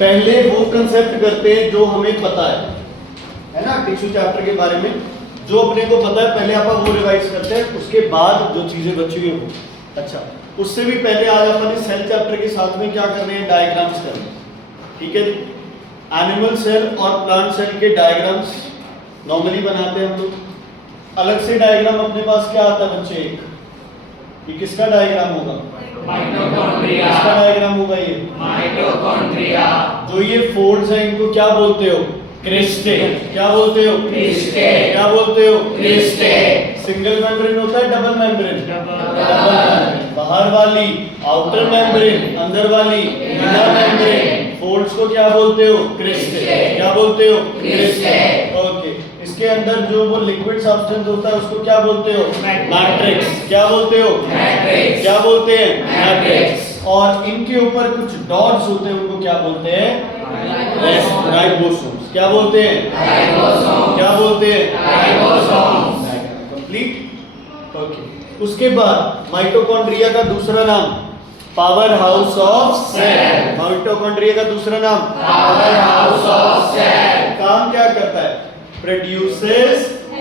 पहले वो कंसेप्ट करते हैं जो हमें पता है ना, टिश्यू चैप्टर के बारे में जो अपने को पता है पहले आप वो रिवाइज करते हैं, उसके बाद जो चीजें बची हुई वो। अच्छा, उससे भी पहले आज अपन सेल चैप्टर के साथ में क्या कर रहे हैं, डायग्राम्स कर रहे हैं। ठीक है, एनिमल सेल और प्लांट सेल के डायग्राम्स नॉर्मली बनाते हैं हम लोग। अलग से डायग्राम अपने पास क्या आता है बच्चे, ये किसका डायग्राम होगा, माइटोकॉन्ड्रिया। किसका डायग्राम होगा, ये माइटोकॉन्ड्रिया। जो ये फोल्ड्स हैं इनको क्या बोलते हो, क्रिस्टे। क्या बोलते हो, क्रिस्टे। क्या बोलते हो, क्रिस्टे। सिंगल मेम्ब्रेन होता है, डबल मेम्ब्रेन, डबल मेम्ब्रेन। बाहर वाली आउटर मेम्ब्रेन, अंदर वाली इनर मेम्ब्रेन। फोल्ड्स को क्या बोलते हो, क्रिस्टे। क्या बोलते हो, क्रिस्टे। ओके, इसके अंदर जो वो लिक्विड सब्सटेंस होता है उसको क्या बोलते हो, मैट्रिक्स। क्या बोलते हो, मैट्रिक्स। क्या बोलते हैं, मैट्रिक्स। और इनके ऊपर कुछ डॉट्स होते हैं उनको क्या बोलते हैं, राइबोसोम्स। क्या बोलते हैं, राइबोसोम। क्या बोलते हैं, राइबोसोम। कंप्लीट। ओके, उसके बाद माइटोकॉन्ड्रिया का दूसरा नाम power house of cell. Mitochondria का दूसरा नाम पावर हाउस ऑफ सेल। काम क्या करता है, produces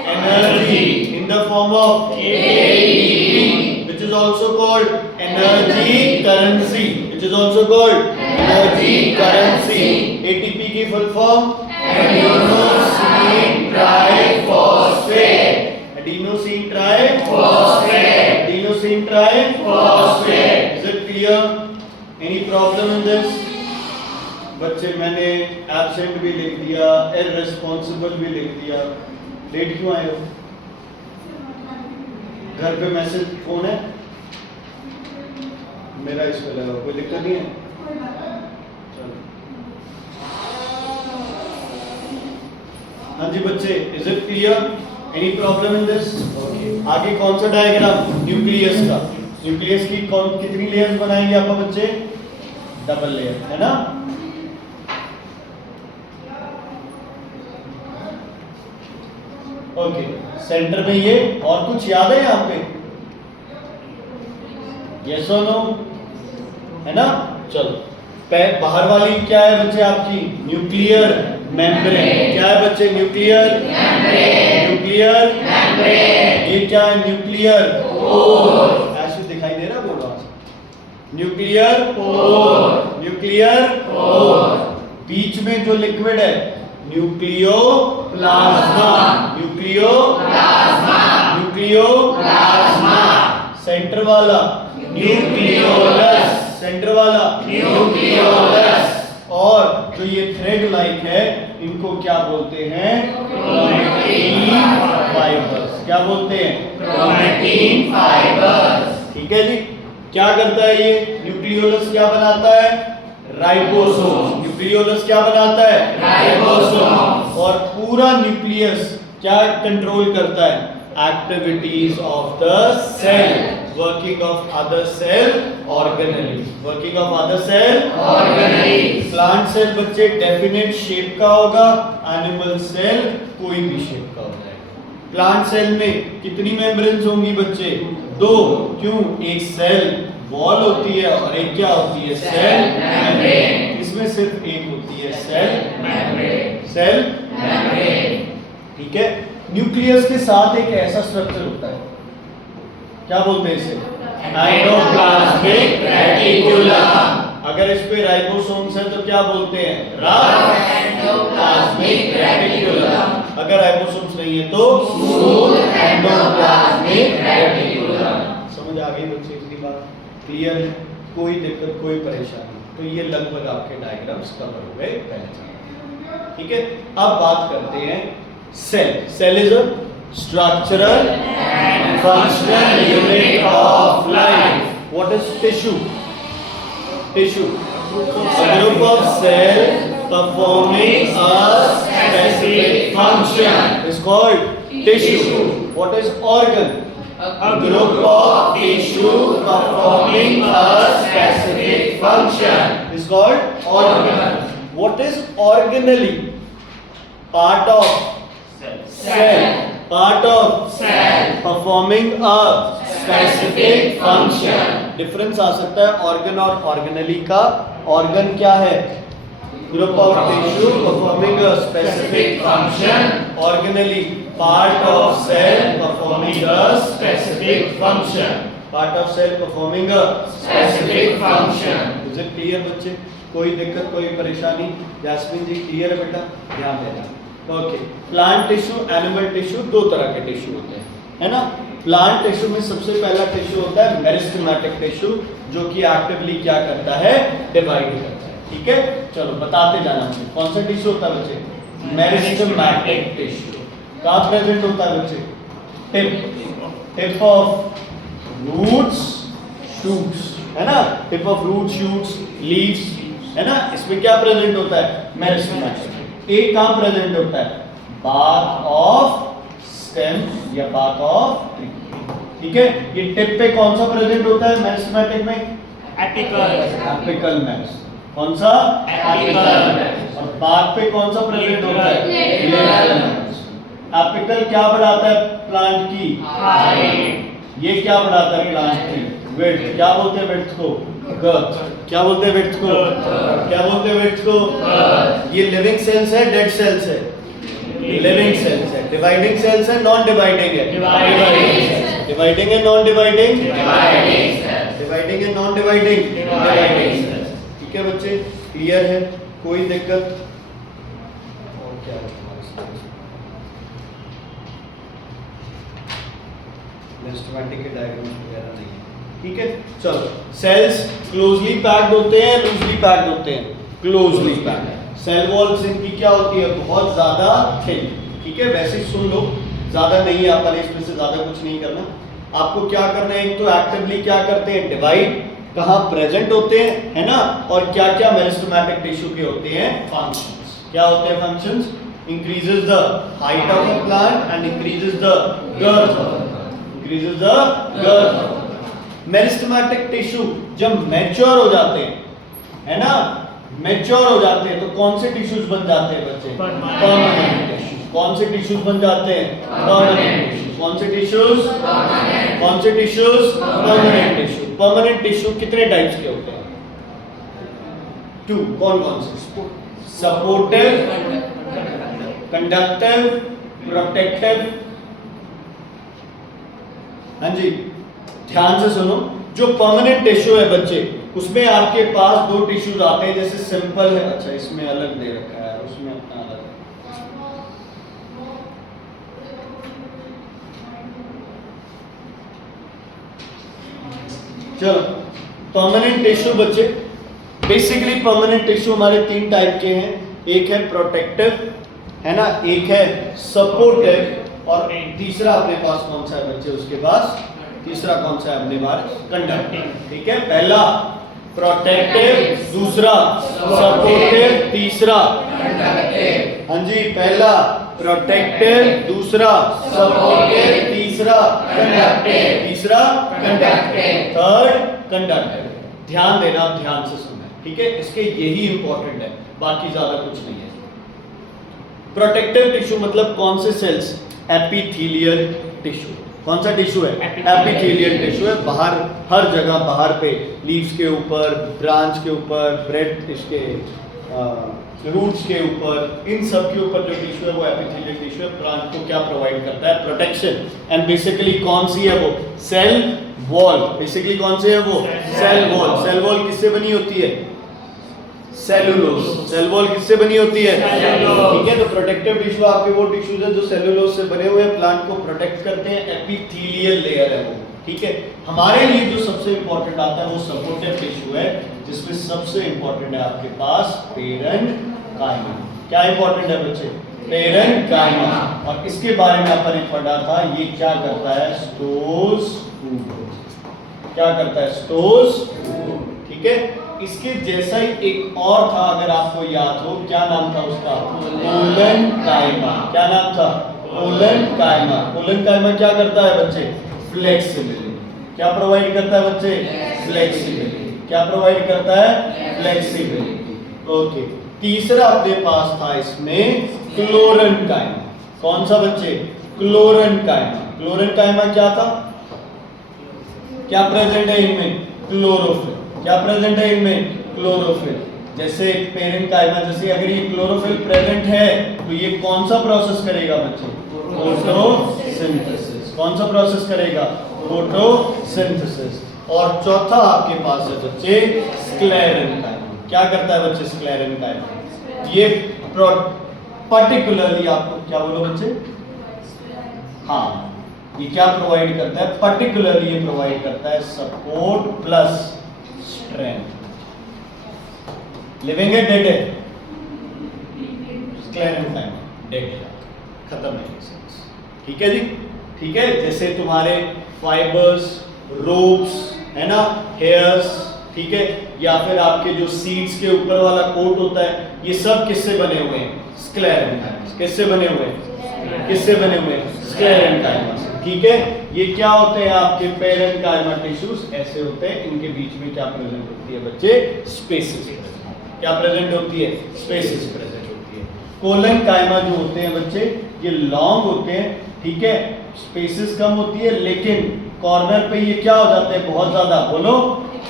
energy in the form of ATP, which is also called energy currency, which is also called energy currency। ATP की full form adenosine triphosphate. Adenosine triphosphate. Phosphate. Adenosine triphosphate. Phosphate. Is it clear? Any problem in this? बच्चे मैंने absent भी लिख दिया, irresponsible भी लिख दिया, late क्यों आए हो? घर पे मैसेज फोन है मेरा, इस पे लगा, कोई दिक्कत नहीं है? चलो, हाँ जी बच्चे, is it clear? Any problem in this? आगे कौन सा डायग्राम, न्यूक्लियस का। न्यूक्लियस की कितनी लेयर्स बनाएंगे आप बच्चे, डबल लेयर, है ना। ओके, सेंटर में ये, और कुछ याद है यहाँ पे, यस और नो, है ना। चलो, बाहर वाली क्या है बच्चे आपकी, न्यूक्लियर मेम्ब्रेन। क्या है बच्चे, न्यूक्लियर मेम्ब्रेन। Nuclear membrane. ये क्या है, न्यूक्लियर पोर। ऐसे दिखाई दे रहा है बोलो, न्यूक्लियर पोर। Nuclear pore. बीच में जो लिक्विड है, न्यूक्लियोप्लाज्मा। न्यूक्लियोप्लाज्मा। न्यूक्लियोप्लाज्मा। सेंटर वाला न्यूक्लियोलस। सेंटर वाला न्यूक्लियोलस। और जो ये थ्रेड लाइक है इनको क्या बोलते हैं, क्रोमैटिन फाइबर्स। क्या बोलते हैं, क्रोमैटिन फाइबर्स। ठीक है जी। क्या करता है ये न्यूक्लियोलस, क्या बनाता है, राइबोसोम। न्यूक्लियोलस क्या बनाता है, राइबोसोम। और पूरा न्यूक्लियस क्या कंट्रोल करता है, activities of the cell, working of other cell organelle, working of other cell organelle. Plant cell बच्चे डेफिनेट शेप का होगा, एनिमल सेल कोई भी शेप का होगा। प्लांट सेल में कितनी मेम्ब्रेन्स होंगी बच्चे, दो। क्यों, एक सेल वॉल होती है और एक क्या होती है, सेल मेम्ब्रेन। इसमें सिर्फ एक होती है सेल मेम्ब्रेन। Cell membrane. ठीक है। न्यूक्लियस के साथ एक ऐसा स्ट्रक्चर होता है, क्या बोलते हैं इसे, एंडोप्लाज्मिक रेटिकुलम। अगर इस पे राइबोसोम्स है तो क्या बोलते हैं, रफ एंडोप्लाज्मिक रेटिकुलम। अगर राइबोसोम्स नहीं है तो स्मूथ एंडोप्लाज्मिक रेटिकुलम। समझ आ गई बच्चे, इतनी बात क्लियर है, कोई दिक्कत कोई परेशानी। तो ये लगभग आपके डायग्राम्स कवर हो गए पहले। ठीक है, अब बात करते हैं cell. Cell is a structural and functional unit of life. What is tissue? Tissue, a group of cells performing a specific function is called tissue. What is organ? A group of tissue performing a specific function is called organ. What is organelle? Part of cell. Part of cell performing a specific function. Difference आ सकता है organ और organelle का। Organ क्या है, Group of tissue performing a specific function. organelle. Part of cell performing a Specific function. part of cell performing a Specific function. Is it clear बच्चे? कोई दिक्कत कोई परेशानी? जैस्मिन जी क्लियर है बेटा? ध्यान देना. Okay. Plant tissue, animal tissue, दो तरह के टिश्यू होते हैं, है ना? प्लांट टिश्यू में सबसे पहला टिश्यू होता है मेरिस्टेमेटिक टिश्यू, जो कि एक्टिवली क्या करता है? डिवाइड करता है. ठीक है, चलो बताते जाना मुझे. कौन सा टिश्यू होता है बच्चे? Meristematic tissue. कहाँ प्रेजेंट होता है बच्चे? टिप ऑफ रूट्स, शूट्स, है ना? Tip of root, shoots, leaves, है ना? इसमें क्या प्रेजेंट होता है? मेरिस्टेमेटिक. एक कहाँ प्रेजेंट होता है? बार्क ऑफ स्टेम या बार्क ऑफ ट्री. ठीक है, ये टिप पे कौन सा प्रेजेंट होता है मेरिस्टेमेटिक में? Apical meristem. कौन सा? एपिकल. और बार्क पे कौन सा प्रेजेंट होता है? एपिकल क्या बढ़ाता है प्लांट की? हाइट. ये क्या बढ़ाता है प्लांट की? विड्थ. क्या बोलते हैं विड्थ को? गर्थ. क्या बोलते हैं विड्थ को? क्या बोलते हैं विड्थ को? ये लिविंग सेल्स है, डेड सेल्स है? लिविंग सेल्स है. डिवाइडिंग सेल्स है, नॉन डिवाइडिंग है? डिवाइडिंग है, नॉन डिवाइडिंग? डिवाइडिंग है, नॉन डिवाइडिंग? ठीक है बच्चे, क्लियर है? कोई दिक्कत? और क्या है तुम्हारे साथ? मेरिस्टेमेटिक के डायग्राम्स वगैरह नहीं है. ठीक है, चलो. सेल्स क्लोजली पैक्ड होते हैं, लूजली पैक्ड होते हैं? Closely packed. सेल वॉल्स इनकी क्या होती है? बहुत ज्यादा थिन. ठीक है, वैसे ही सुन लो, ज्यादा नहीं है, अपन इसमें से ज्यादा कुछ नहीं करना. आपको क्या करना है? एक तो एक्टिवली क्या करते हैं? डिवाइड. कहाँ प्रेजेंट होते हैं, है ना? और क्या क्या मेरिस्टेमेटिक टिश्यू के होते हैं? फंक्शंस. क्या होते हैं functions? Increases the height of the plant and increases the girth of the plant. Increases the girth of the plant. Meristematic tissue जब मैच्योर हो जाते हैं, है ना, मैच्योर हो जाते हैं, तो कौन से टिश्यूज बन जाते हैं बच्चे? Permanent tissues. कौन से टिश्यूज बन जाते हैं? Permanent tissues. कौन से टिश्यूज? कौन से tissues? Permanent tissue. Permanent tissue कितने टाइप्स के होते हैं? 2. कौन कौन से? Supportive, conductive, protective. हाँ जी, ध्यान से सुनो. जो परमानेंट टिश्यू है बच्चे, उसमें आपके पास दो टिश्यूज आते हैं. जैसे सिंपल है, अच्छा इसमें अलग दे रखा है, उसमें अपना अलग. चलो, परमानेंट टिश्यू बच्चे, बेसिकली परमानेंट टिश्यू हमारे 3 टाइप के हैं. एक है प्रोटेक्टिव, है ना, एक है सपोर्टिव, और तीसरा अपने पास कौन सा है बच्चे? उसके पास तीसरा कौन सा है अपने पास? कंडक्टिव. ठीक है, पहला प्रोटेक्टिव, दूसरा सपोर्टिव, तीसरा कंडक्टिव. हाँ जी, पहला प्रोटेक्टिव, दूसरा सपोर्टिव, तीसरा कंडक्टिव, तीसरा कंडक्टिव, थर्ड कंडक्टिव. ध्यान देना, ध्यान से सुनना. ठीक है, इसके यही इंपॉर्टेंट है, बाकी ज्यादा कुछ नहीं है. प्रोटेक्टिव टिश्यू मतलब कौन से सेल्स? Epithelial tissue. कौन सा टिश्यू है? एपिथेलियल टिश्यू है. बाहर, हर जगह बाहर पे, लीव्स के ऊपर, ब्रांच के ऊपर, ब्रेड इसके रूट्स के ऊपर, इन सब के ऊपर जो टिश्यू है वो एपिथेलियल टिश्यू है. प्लांट को क्या प्रोवाइड करता है? प्रोटेक्शन. एंड बेसिकली कौन सी है वो? Cell wall. बेसिकली कौन से है वो? Cell wall. सेल वॉल किससे बनी होती है? सेलुलोज. सेल वॉल किससे बनी होती है? ठीक है, तो प्रोटेक्टिव टिश्यू आपके वो टिश्यूज है जो सेलुलोज से बने हुए हैं, प्लांट को प्रोटेक्ट करते हैं. एपिथेलियल लेयर है वो. ठीक है, हमारे लिए जो सबसे इंपॉर्टेंट आता है वो सपोर्टिव टिश्यू है, जिसमें सबसे इंपॉर्टेंट है आपके पास पेरेन्काइमा. क्या इंपॉर्टेंट है बच्चे? पेरेन्काइमा. और इसके बारे में अपन ने पढ़ा था, ये क्या करता है? Stores food. क्या करता है? Stores food. ठीक है, इसके जैसा ही एक और था, अगर आपको याद हो, क्या नाम था उसका? कोलेनकाइमा. क्या नाम था? कोलेनकाइमा. कोलेनकाइमा क्या करता है बच्चे? फ्लेक्सिबिलिटी. क्या प्रोवाइड करता है बच्चे? फ्लेक्सिबिलिटी. क्या प्रोवाइड करता है? फ्लेक्सिबिलिटी. ओके, तीसरा अपने पास था इसमें क्लोरेनकाइमा. कौन सा बच्चे? क्लोरेनकाइमा. क्लोरेनकाइमा क्या था? क्या प्रेजेंट है इनमें? क्लोरोफिल. क्या प्रेजेंट है इनमें? क्लोरोफिल. जैसे पेरेंट कायमा, जैसे अगर ये क्लोरोफिल प्रेजेंट है तो ये कौन सा प्रोसेस करेगा बच्चे? फोटोसिंथेसिस। कौन सा प्रोसेस करेगा? फोटोसिंथेसिस। और चौथा आपके पास है बच्चे स्क्लेरन कायमा। क्या करता है बच्चे स्क्लेरन कायमा? ये पर्टिकुलरली आपको क्या बोलो बच्चे? हाँ, ये क्या प्रोवाइड करता है? पर्टिकुलरली ये प्रोवाइड करता है सपोर्ट प्लस स्ट्रेंथ। लिविंग है डेड है? स्क्लेरन कायमा डेड है, खत्म है। ठीक है जी, ठीक है। जैसे तुम्हारे फाइबर्स, रोप्स है ना, हेयर्स, ठीक है, या फिर आपके जो सीड्स के ऊपर वाला कोट होता है, ये सब किससे बने हुए हैं? स्क्लेरन कायमा। किससे बने हुए हैं? किससे बने हुए हैं? स्क्लेरन कायमा से। ठीक है, ये क्या होते हैं आपके पेरेंट कायमा टिश्यूज ऐसे होते हैं। इनके बीच में क्या प्रेजेंट होती है बच्चे? स्पेसिस। क्या प्रेजेंट होती है? स्पेसिस प्रेजेंट होती है। कोलन कायमा जो होते हैं बच्चे, ये लॉन्ग होते हैं, ठीक है, स्पेसिस कम होती है, लेकिन कॉर्नर पे ये क्या हो जाते हैं? बहुत ज्यादा, बोलो,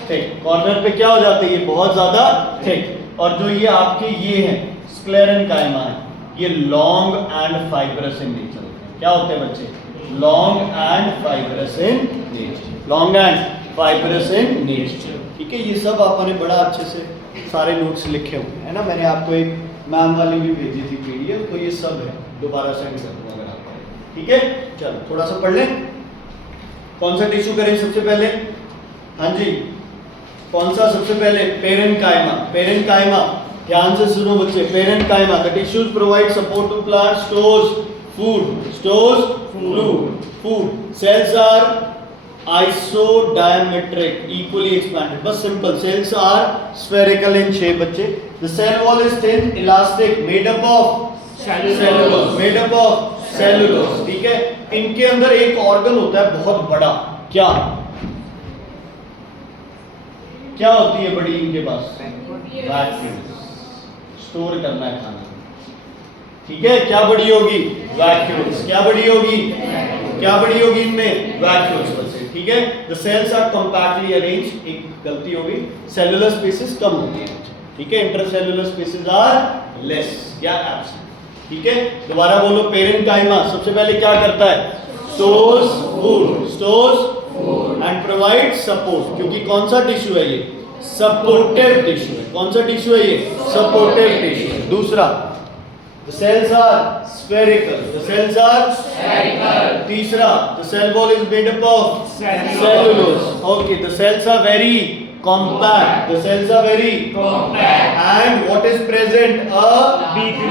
थिक। कॉर्नर पे क्या हो जाते हैं? ये बहुत ज्यादा थिक। और जो ये आपके ये है स्क्लेरन कायमा है, ये long and fibrous in nature होते हैं। क्या होते हैं बच्चे? Long and fibrous in nature. Long and fibrous in nature. ठीक है, ये सब आपने बड़ा अच्छे से सारे नोट्स लिखे हुए हैं ना। मैंने आपको एक मैम वाली भी भेजी थी पीडीएफ, तो ये सब है, दोबारा सेंड कर दूंगा अगर आपको। ठीक है, चलो थोड़ा सा पढ़ लें। कौन सा टिश्यू करें सबसे पहले? हाँ जी, कौन सा सबसे पहले? पेरेंट कायमा। पेरेंट कायमा, ध्यान से सुनो बच्चे। Parenchyma, the tissues provide support to plant, stores food. Cells are isodiametric, equally expanded. बस simple, cells are spherical in shape बच्चे. The cell wall is thin, elastic, made up of cellulose. Made up of cellulose. ठीक है, इनके अंदर एक organ होता है बहुत बड़ा। क्या क्या होती है बड़ी इनके पास? वैक्यूल। स्टोर करना है खाना। ठीक है, क्या बड़ी होगी? वैक्यूल्स। क्या बड़ी होगी? क्या बड़ी होगी इनमें? वैक्यूल्स बच्चे। ठीक है, the cells are compactly arranged. एक गलती होगी, सेलुलर स्पेसेस कम होती है। ठीक है, इंटरसेलुलर स्पेसेस आर लेस या एब्सेंट। ठीक है, दोबारा बोलो। पेरेंट कायमा सबसे पहले क्या करता है? Stores food and provide support. क्योंकि कौन सा टिश्यू है ये? सपोर्टिव टिश्यू है। कौन सा टिश्यू है ये? Supportive tissue. दूसरा, the cells are spherical. The cells are spherical. तीसरा, the cell wall is made up of cellulose. Okay, the cells are very compact. The cells are very compact. And what is present? A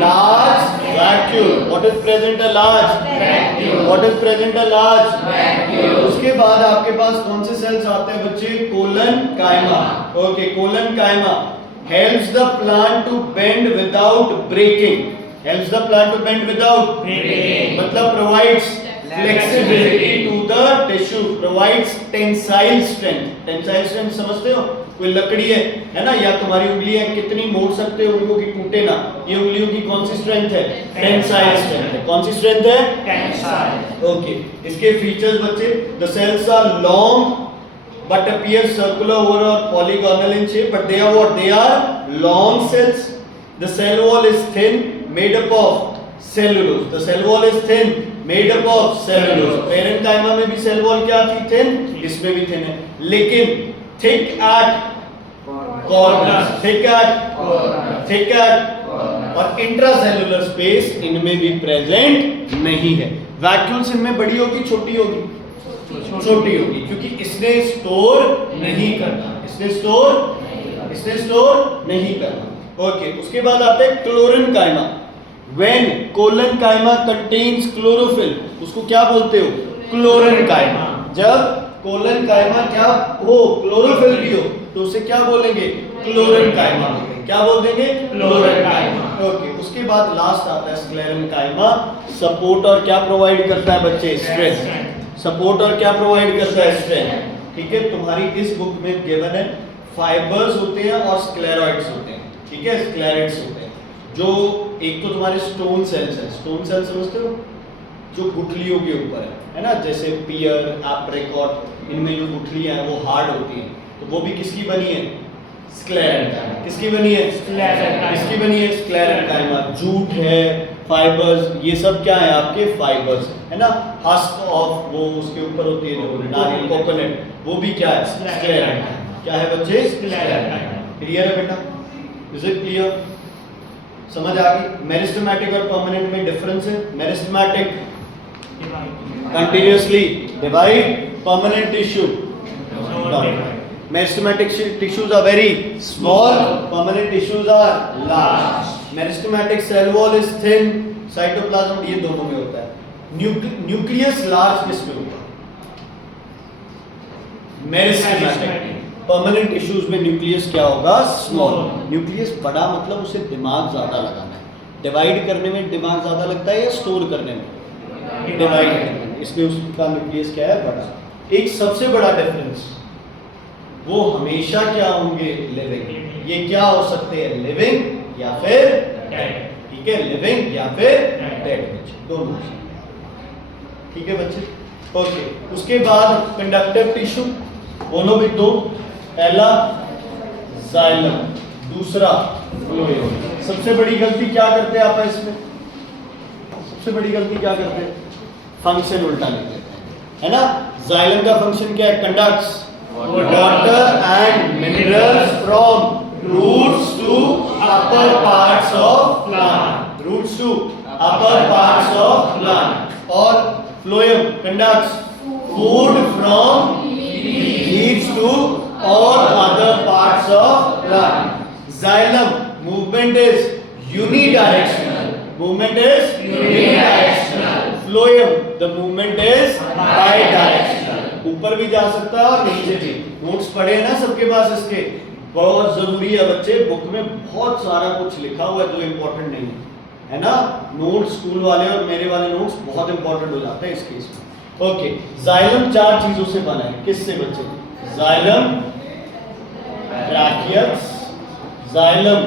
large vacuole. What is present? A large vacuole. What is present? A large vacuole. उसके बाद आपके पास कौन से sales आते हैं बच्चे? Colon कायमा। Okay, colon कायमा helps the plant to bend without breaking. Helps the plant to bend without breaking. मतलब provides flexibility to the tissue, provides tensile strength. Tensile strength समझते हो? कोई लकड़ी है ना, या तुम्हारी उंगलियां कितनी मोड़ सकते हो उनको कि टूटे ना, ये उंगलियों की कौन सी स्ट्रेंथ है? टेंसाइल स्ट्रेंथ है। कौन सी स्ट्रेंथ है? टेंसाइल। ओके, इसके फीचर्स बच्चे, the cells are long but appear circular over or polygonal in shape, but they are what? They are long cells. The cell wall is thin, made up of cellulose. The cell wall is thin, made up of cellulose. Parent कायमा में भी cell wall क्या थी? Thin. इसमें भी thin है, लेकिन thick at corners. Thick at और इंट्रासेल्युलर स्पेस इनमें भी प्रेजेंट नहीं है। वैक्यूल्स इनमें बड़ी होगी छोटी होगी? छोटी होगी, क्योंकि इसने स्टोर नहीं करना। इसने स्टोर नहीं करना। ओके, उसके बाद आता है क्लोरन कायमा। व्हेन कोलन कायमा कंटेन्स क्लोरोफिल, उसको क्या बोलते हो? क्लोरन कायमा। जब कोलन कायमा क्या हो? क्लोरोफिल भी हो, तो उसे क्या बोलेंगे? क्लोरन कायमा। क्या बोल देंगे? क्लोरन कायमा। ओके, उसके बाद लास्ट आता है स्क्लेरन कायमा। सपोर्ट और क्या प्रोवाइड करता है बच्चे? स्ट्रेंथ। सपोर्ट और क्या प्रोवाइड करता है? स्ट्रेंथ। ठीक है, तुम्हारी इस बुक में गिवन है फाइबर्स होते हैं और स्क्लेरॉइड्स होते हैं। ठीक है, स्क्लेरेट्स होते हैं, जो एक तो तुम्हारे स्टोन सेल्स हैं। स्टोन सेल्स समझते हो? जो गुठलियों के ऊपर है ना, जैसे पियर, एप्रिकॉट, इनमें जो गुठलियां हैं वो हार्ड होती हैं, तो वो भी किसकी बनी है? स्क्लेरेंकाइमा। किसकी बनी है? स्क्लेरेंकाइमा। किसकी बनी है? स्क्लेरेंकाइमा। जूट है, फाइबर्स, ये सब क्या है आपके? फाइबर्स है ना। हस्क ऑफ वो उसके ऊपर होती है जो नारियल कोकोनट, वो भी क्या है? स्क्लेरेंकाइमा। क्या है बच्चे? स्क्लेरेंकाइमा। क्लियर है बेटा? Is it clear? समझ आ गई? मेरिस्टेमेटिक और परमानेंट में डिफरेंस है। Meristematic continuously divide, permanent tissue meristematic tissues are very small, permanent tissues are large. Meristematic cell wall is thin, cytoplasm ये दोनों में होता है। न्यूक्लियस लार्ज किस में होता है? मेरिस्टेमेटिक। परमानेंट टिश्यूज में न्यूक्लियस क्या होगा? स्मॉल। न्यूक्लियस बड़ा मतलब उसे दिमाग ज्यादा लगाना है। डिवाइड करने में दिमाग ज्यादा लगता है या स्टोर करने में? डिवाइड करने में। इसमें उसका न्यूक्लियस क्या है? बड़ा। एक सबसे बड़ा डिफरेंस, वो हमेशा क्या होंगे? लिविंग। ये क्या हो सकते हैं? लिविंग या फिर डेड। ठीक है, लिविंग या फिर डेड बच्चे, दोनों। ठीक है बच्चे, ओके। उसके बाद कंडक्टिव टिश्यू, दोनों भी दो। पहला जाइलम, दूसरा फ्लोएम। सबसे बड़ी गलती क्या करते हैं आप इसमें? सबसे बड़ी गलती क्या करते हैं? फंक्शन उल्टा लिख देते हैं, है ना। जाइलम का फंक्शन क्या है? Conducts water and minerals from roots to upper parts of plant, roots to upper parts of plant. और phloem conducts food from leaves to all other parts of plant. Xylem movement is unidirectional. Movement is unidirectional. Phloem the movement is bidirectional. ऊपर भी जा सकता है और नीचे भी। Notes पढ़े हैं ना सबके पास इसके? बहुत जरूरी है बच्चे, बुक में बहुत सारा कुछ लिखा हुआ है जो इम्पोर्टेंट नहीं है ना। नोट्स स्कूल वाले और मेरे वाले नोट्स बहुत इंपॉर्टेंट हो जाते हैं इस केस में। ओके, जाइलम चार चीजों से बना है। किससे बच्चे? जाइलम ब्रैकियस, xylem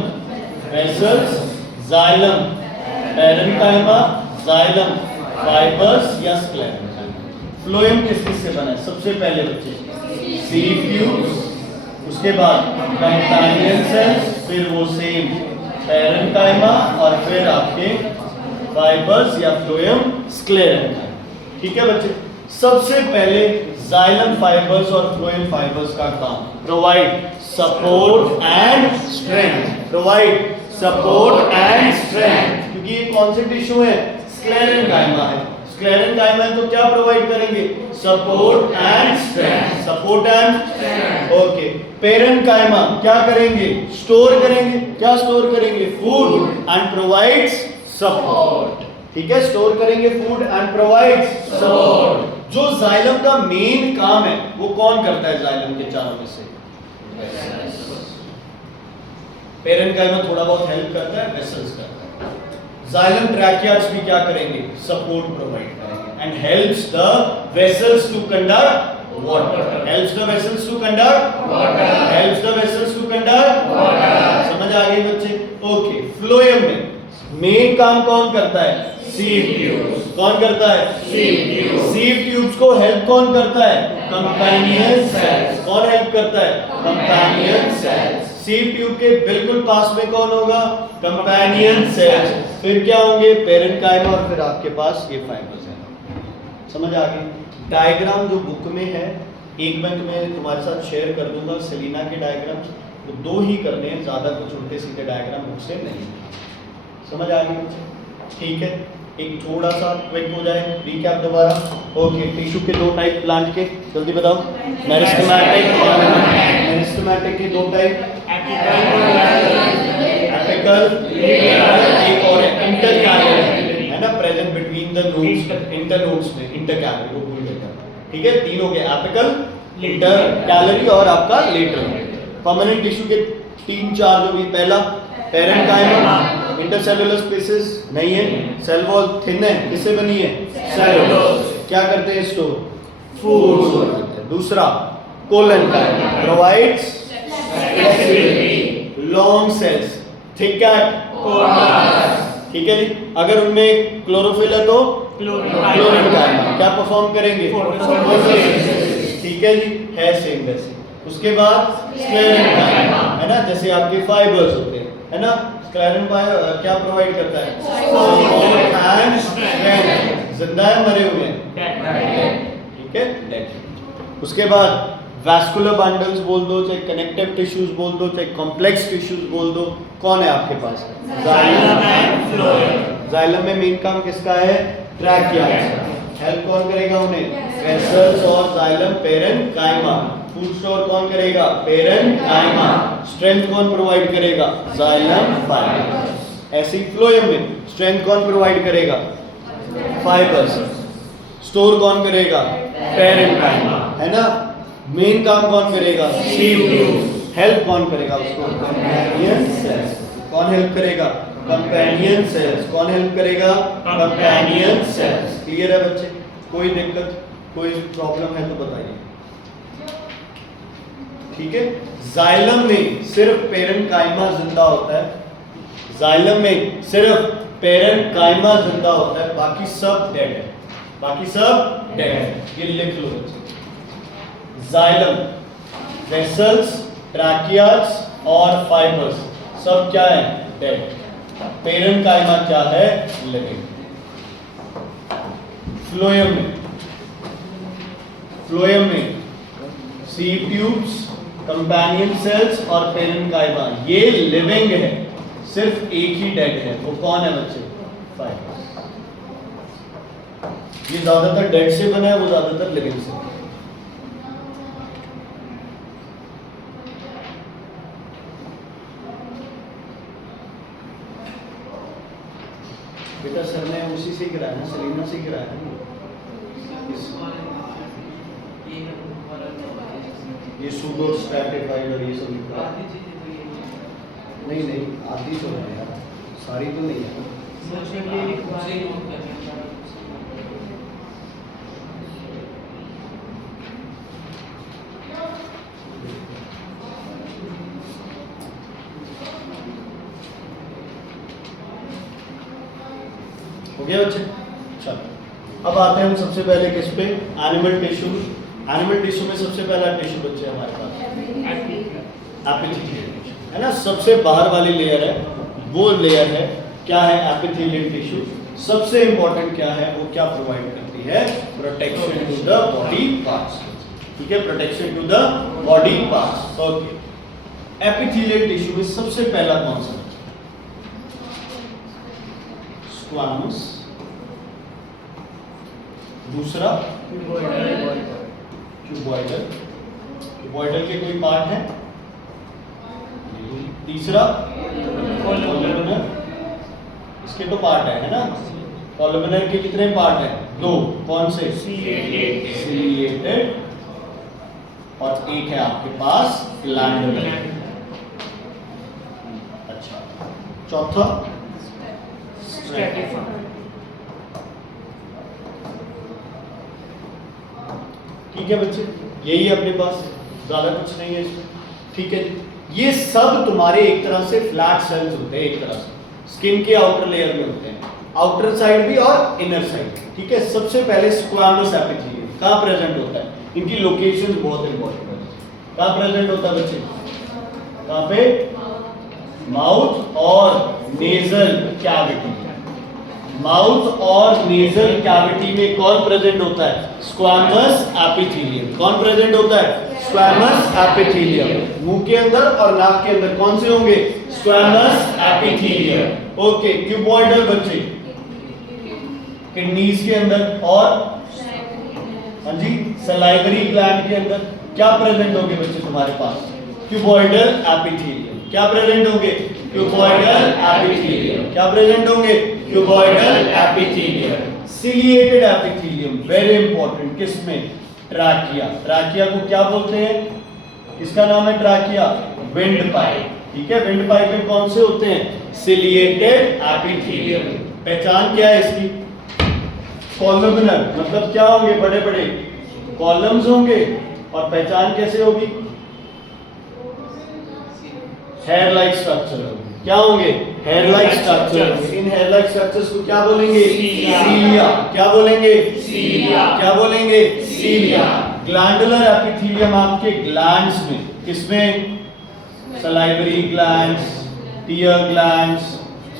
vessels, xylem parenchyma, xylem fibres या स्क्लेरेंकाइमा। फ्लोएम किस से बना है? सबसे पहले बच्चे सीव ट्यूब्स, उसके बाद कंपेनियन सेल्स, फिर वो सेम पैरेन्काइमा और फिर आपके फाइबर्स या फ्लोएम स्क्लेरेंकाइमा। ठीक है बच्चे, सबसे पहले जाइलम फाइबर्स और फ्लोएम फाइबर्स का काम provide support and strength, provide support and strength. क्योंकि ये कौन से टिश्यू है? स्क्लेरेंकाइमा है। स्क्लेरेंकाइमा है तो क्या प्रोवाइड करेंगे? Support and strength, support and strength. Okay, parenchyma क्या करेंगे? स्टोर करेंगे। क्या स्टोर करेंगे? Food and provides support. ठीक है, स्टोर करेंगे फूड एंड प्रोवाइड्स सपोर्ट। जो जाइलम का मेन काम है वो कौन करता है? जाइलम के चारों में से पैरेन्काइमा थोड़ा बहुत हेल्प करता है, वेसल्स करता है। जाइलम ट्रैकियास भी क्या करेंगे? सपोर्ट प्रोवाइड करेंगे and helps the vessels to conduct water, helps the vessels to conduct water, helps the vessels to conduct water. समझ आ गई बच्चे? ओके, फ्लोएम में मेन काम कौन करता है? Sieve tubes. कौन करता है? Sieve tubes. सीव ट्यूब्स को हेल्प कौन करता है? Companion cells. कौन हेल्प करता है? Companion cells. सीव ट्यूब के बिल्कुल पास में कौन होगा? Companion cells. फिर क्या होंगे? पैरेन्काइमा और फिर आपके पास ये फाइबर्स हैं। समझ आ गई? डायग्राम जो बुक में है, एक मैं तुम्हारे साथ शेयर कर दूंगा सेलिना के डायग्राम्स, वो दो ही करने हैं, ज्यादा कुछ उल्टे सीधे डायग्राम बुक से नहीं। समझ आ गई बच्चे? ठीक है, एक थोड़ा सा क्विक हो जाए, रिकैप दोबारा। ओके, टिश्यू के दो टाइप प्लांट के, जल्दी बताओ। मेरिस्टेमेटिक और मेरिस्टेमेटिक के दो टाइप, एपिकल, एक और इंटरकैलरी है ना, present between the nodes, internodes में, इंटरकैलरी वो भूल गए। ठीक है, तीन हो गए, एपिकल, इंटरकैलरी और आपका लेटरल। परमानेंट टिश्यू के तीन चार जो भी, पहला पैरेन्काइमा, इंटरसेलुलर स्पेसेस नहीं है, सेल वॉल थिन है, किससे बनी है? सेलुलोज। क्या करते हैं? Store food. दूसरा collenchyma, provides long cells, thick cap, ठीक है जी। अगर उनमें क्लोरोफिल है तो क्लोरेनकाइमा क्या परफॉर्म करेंगे? ठीक है जी, है सेम वैसे। उसके बाद स्क्लेरेंकाइमा है ना, जैसे आपके फाइबर्स होते हैं, है ना। स्क्लेरन क्या प्रोवाइड करता है? And strength. जिंदा है मरे हुए हैं? ठीक है, डेड। उसके बाद वैस्कुलर बंडल्स बोल दो, चाहे कनेक्टिव टिश्यूज बोल दो, चाहे कॉम्प्लेक्स टिश्यूज बोल दो, कौन है आपके पास? Xylem and phloem. जाइलम में मेन काम किसका है? ट्रैकिया। हेल्प कौन करेगा उन्हें? वेसल्स और जाइलम पेरेन्काइमा। फूड स्टोर कौन करेगा? पेरेन्काइमा। स्ट्रेंथ कौन प्रोवाइड करेगा? Xylem fibres. ऐसी फ्लोएम में स्ट्रेंथ कौन प्रोवाइड करेगा? फाइबर्स। स्टोर कौन करेगा? पेरेन्काइमा, है ना। मेन काम कौन करेगा? हेल्प कौन करेगा उसको? Companion cells. कौन हेल्प करेगा? Companion cells. कौन हेल्प करेगा? Companion cells. क्लियर है बच्चे? कोई दिक्कत, कोई प्रॉब्लम है तो बताइए। ठीक है। जाइलम में सिर्फ पेरेन्काइमा जिंदा होता है। जाइलम में सिर्फ पेरेन्काइमा जिंदा होता है, बाकी सब डेड है। बाकी सब डेड है। ये लिख लो बच्चे। जाइलम, वेसल्स, ट्रैकियास और फाइबर्स सब क्या है? डेड। पेरेन्काइमा क्या है? लिविंग। फ्लोएम में सीव ट्यूब्स, कंपेनियन सेल्स और पेरेन्काइमा ये लिविंग है, सिर्फ एक ही डेड है। वो कौन है बच्चे? फाइबर्स। ये ज्यादातर डेड से बना है, वो ज्यादातर लिविंग से। बेटा सर ने उसी से गिराया ना, सलीना से गिराया ना। ये सूडो स्ट्रैटिफाइड और ये सब लिखा है। नहीं नहीं, आधी तो है यार, सारी तो नहीं है। हो गया बच्चे? चलो अब आते हैं हम सबसे पहले किस पे? Animal tissue. एनिमल टिश्यू में सबसे पहला टिश्यू बच्चे हमारे पास एपिथेलियल टिश्यू, है ना। सबसे बाहर वाली लेयर है, वो लेयर है क्या है? Epithelial tissue. सबसे इंपॉर्टेंट क्या है? वो क्या प्रोवाइड करती है? Protection to the body parts. ठीक है, protection to the body parts. Okay. Epithelial tissue में सबसे पहला कौन सा? स्क्वामस। दूसरा क्यूबॉइडल। क्यूबॉइडल के कोई पार्ट है? तीसरा कॉलमनर। इसके तो पार्ट है ना। कॉलमनर के कितने पार्ट हैं? दो। कौन से? सिलिएटेड। और एक है आपके पास ग्लैंडुलर। अच्छा, चौथा ठीक है बच्चे, यही है अपने पास, ज्यादा कुछ नहीं है इसमें। ठीक है, ये सब तुम्हारे एक तरह से फ्लैट सेल्स होते हैं, एक तरह से स्किन के आउटर लेयर में होते हैं, आउटर साइड भी और इनर साइड। ठीक है, सबसे पहले स्क्वामस एपिथेलियम कहाँ प्रेजेंट होता है? इनकी लोकेशन बहुत इंपॉर्टेंट है। कहाँ प्रेजेंट होता है बच्चे? कहाँ पे? माउथ और नेजल कैविटी। माउथ और नेजल कैविटी में कौन प्रेजेंट होता है? Squamous epithelium. कौन प्रेजेंट होता है? Squamous epithelium. मुंह के अंदर और नाक के अंदर कौन से होंगे? Squamous epithelium. ओके, क्यूबॉइडल बच्चे किडनीज के अंदर और हाँ जी सलाइवरी ग्लैंड के अंदर क्या प्रेजेंट होंगे बच्चे तुम्हारे पास? Cuboidal epithelium. क्या प्रेजेंट होंगे? Cuboidal epithelium. क्या प्रेजेंट होंगे? Cuboidal epithelium. Ciliated epithelium very important, किसमें? ट्रैकिया। ट्रैकिया को क्या बोलते हैं? किसका नाम है ट्रैकिया? Wind pipe. ठीक है, विंड पाइप में कौन से होते हैं? Ciliated epithelium. पहचान क्या है इसकी? कॉलमनर, मतलब क्या होंगे? बड़े बड़े कॉलम्स होंगे। और पहचान कैसे होगी? हेयर लाइक स्ट्रक्चर होंगे। क्या होंगे? हेयर लाइक स्ट्रक्चर होंगे। इन हेयर लाइक स्ट्रक्चर्स को क्या बोलेंगे? सीलिया। क्या बोलेंगे? सीलिया। क्या बोलेंगे? सीलिया। ग्लैंडुलर एपिथेलियम आपके ग्लैंड्स में, किसमें? Salivary glands, tear glands,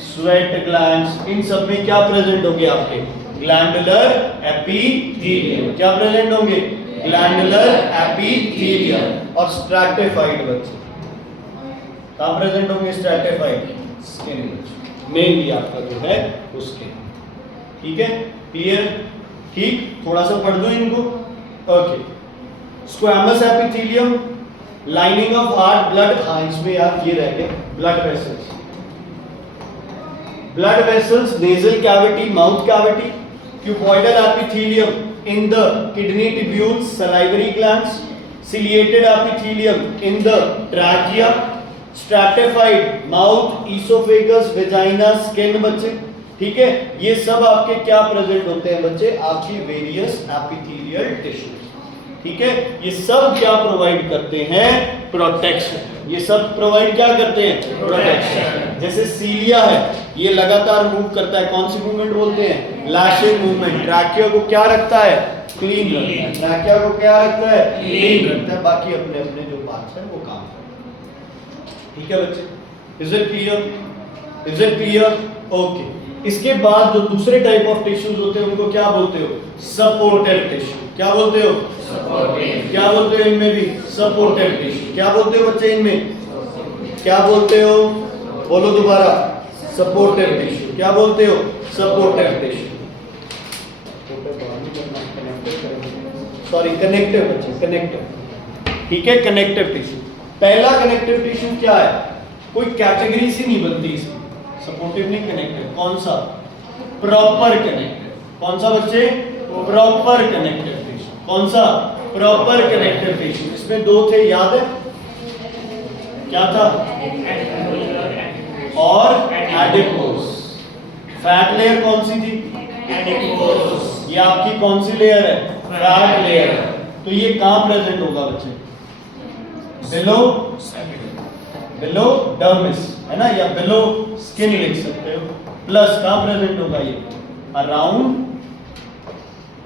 sweat glands, इन सब में क्या प्रेजेंट होंगे आपके? Glandular epithelium. क्या प्रेजेंट होंगे? Glandular epithelium. और स्ट्रैटिफाइड बच्चे कहाँ प्रेजेंट होंगे? स्ट्रैटिफाइड स्किन मेनली आपका जो है उसके। ठीक है, क्लियर? ठीक, थोड़ा सा पढ़ दो इनको। Okay, squamous epithelium, lining of heart, blood, हाँ इसमें यार ये रह गया, blood vessels, blood vessels, nasal cavity, mouth cavity, cuboidal epithelium in the kidney tubules, salivary glands, ciliated epithelium in the trachea, stratified mouth, esophagus, vagina, skin बच्चे। ठीक है, ये सब आपके क्या प्रेजेंट होते हैं बच्चे? आपकी वेरियस एपिथेलियल टिश्यूज। ठीक है, ये सब क्या प्रोवाइड करते हैं? प्रोटेक्शन। ये सब प्रोवाइड क्या करते हैं? प्रोटेक्शन। जैसे सीलिया है, ये लगातार मूव करता है, कौन सी मूवमेंट बोलते हैं? Lashing movement. ट्रैकिया को क्या रखता है? क्लीन रखता है। ट्रैकिया को क्या रखता है? क्लीन रखता है। बाकी अपने अपने जो पार्ट्स हैं वो काम करते हैं। ठीक है बच्चे, is it clear? Is it clear? Okay, इसके बाद जो दूसरे टाइप ऑफ टिश्यूज होते हैं उनको क्या बोलते हो? Supportive tissue. क्या बोलते हो? सपोर्टिव। क्या बोलते हो इनमें भी? Supportive tissue. क्या बोलते हो बच्चे इनमें? क्या बोलते हो? बोलो दोबारा। Supportive tissue. क्या बोलते हो? Supportive tissue. सॉरी, कनेक्टिव बच्चे, कनेक्टिव। ठीक है, कनेक्टिव टिश्यू। पहला कनेक्टिव टिश्यू क्या है? कोई कैटेगरी से नहीं बनती इसमें, सपोर्टिव नहीं, कनेक्टिव। कौन सा? Proper connective. कौन सा बच्चे? Proper connective tissue. कौन सा? Proper connective tissue. इसमें दो थे, याद है? क्या था? और एडिपोज। फैट लेयर कौन सी थी? एडिपोज। ये आपकी कौन सी लेयर है? Fat layer. तो ये कहां प्रेजेंट होगा बच्चे? बिलो, बिलो डर्मिस है ना, या बिलो स्किन लिख सकते हो। प्लस कहां प्रेजेंट होगा ये? Around,